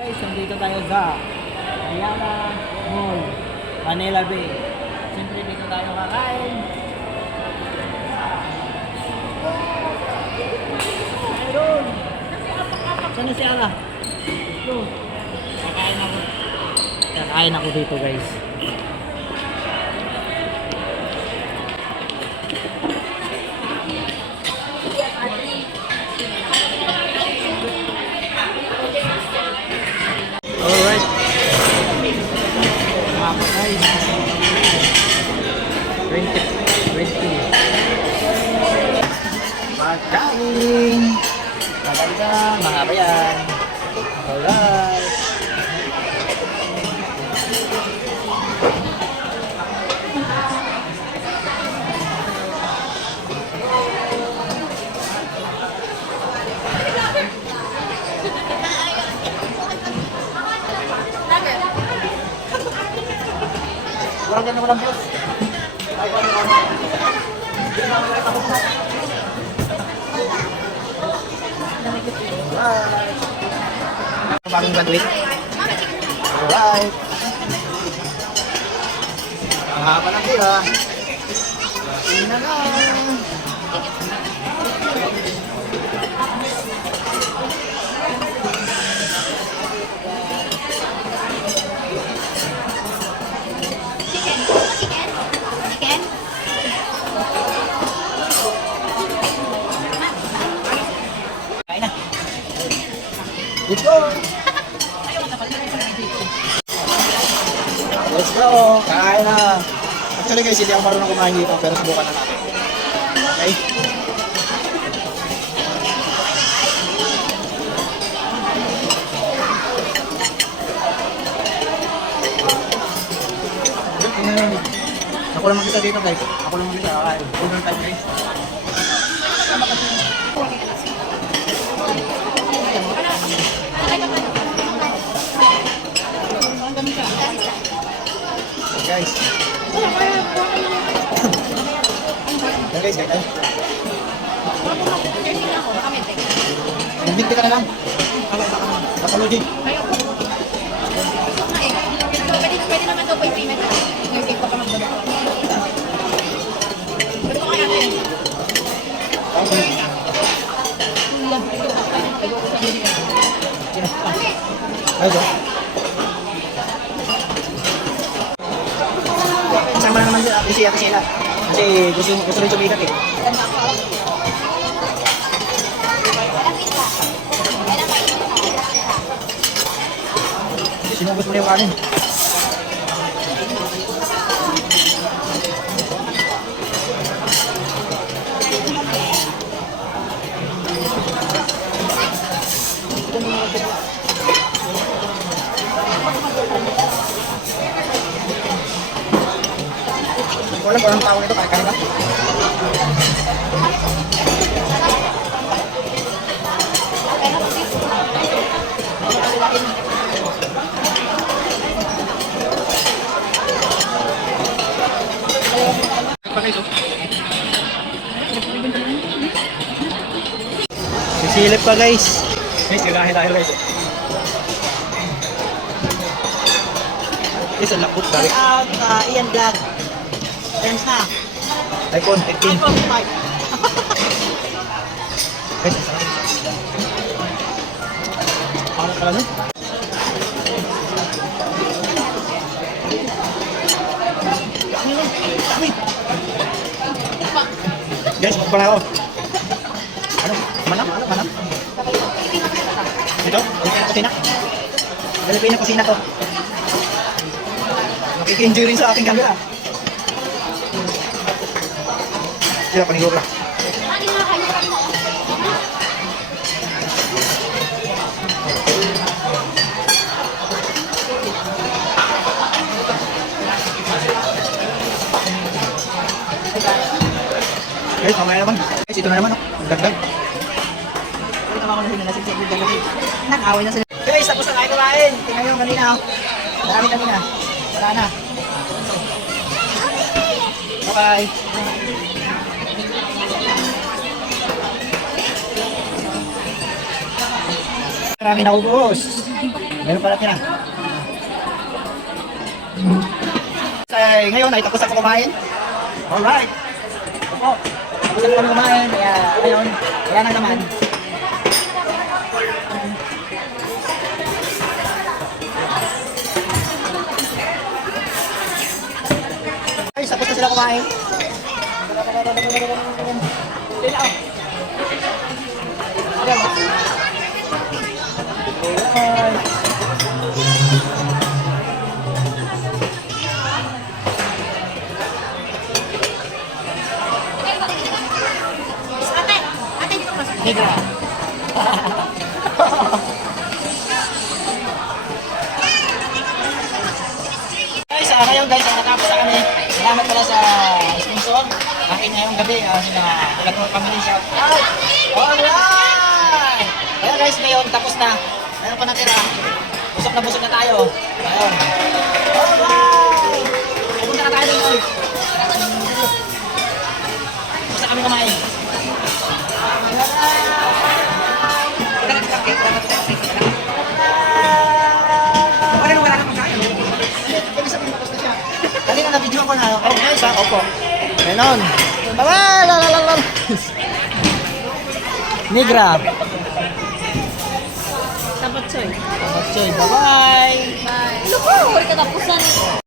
Guys, nandito tayo sa Ayala Mall, Manila Bay. Siyempre dito tayo kakain. Ayun! Saan na si Ala? Ito. Kakain ako. Kakain ako dito guys. Alright. Ako guys. 20. Pagkain. Maganda. Mahaba yan. Alright. Walang ganda, walang views. Alright. Bagong graduate. Alright. Ang haba ng pila. Hindi na lang. Let's go! Let's go! Kain na! Actually guys, hindi ako marunong kumain dito pero subukan na natin. Okay? Ako lang mag-isa dito guys. Ako lang mag-isa kakain. Order time guys. Guys. Guys, guys. Nagbigti ka na lang. Patalogi. Pwede naman ito po yung payment. Nag-take pa magdala. Pwede ko kaya natin. Ayo. Sama na naman si Ate Sheila. Kasi gusto rin sumikat eh. Sinubos mo na yung kanin. Walang tao nito, kaya ba? Sisilip pa guys. Guys, dahil guys. Guys, ang lapot dali. Ian Vlog. Thanks na. iPhone 15. iPhone 5. Guys, parang pala no? Guys, magpala ako. Ano? Manap? Dito? Filipino kusina? Filipino kusina to. Nakiki-enjoy rin sa aking camera. Sila panigura. Guys, mamaya naman. Guys, ito na naman. Dagdag. Ito naman ako na sila. Nasipsip yung dagdag. Nag-away na sila. Guys, tapos na kain kumain. Tingnan nyo kanina. Marami kanina. Wala na. Bye-bye. Marami na ubos. Meron pala tira. Ngayon ay tapos ako kumain. Alright. Opo. Tapos ako kami kumain. Kaya ngayon, kaya na naman. Ay, tapos na sila kumain. Sila oh. Ayan oh. Ayan. Ate, ate dito pasok. Negra. Guys, ngayon guys, natapos na kami. Salamat pala sa sponsor. Akin ngayong gabi, sila Gator Family Shout out. Alright! Kaya guys, ngayon tapos na. Meron pa natira. Busog na tayo. Ayun. Alright! Pupunta na tayo doon. Basta kami kumain. Kanina na-video ko na. Oh, guys ha. Opo. Ganon. Bye-bye! Lalalala. Negra. Sabat choy. Bye-bye! Bye. Ano po? Huwag katapusan.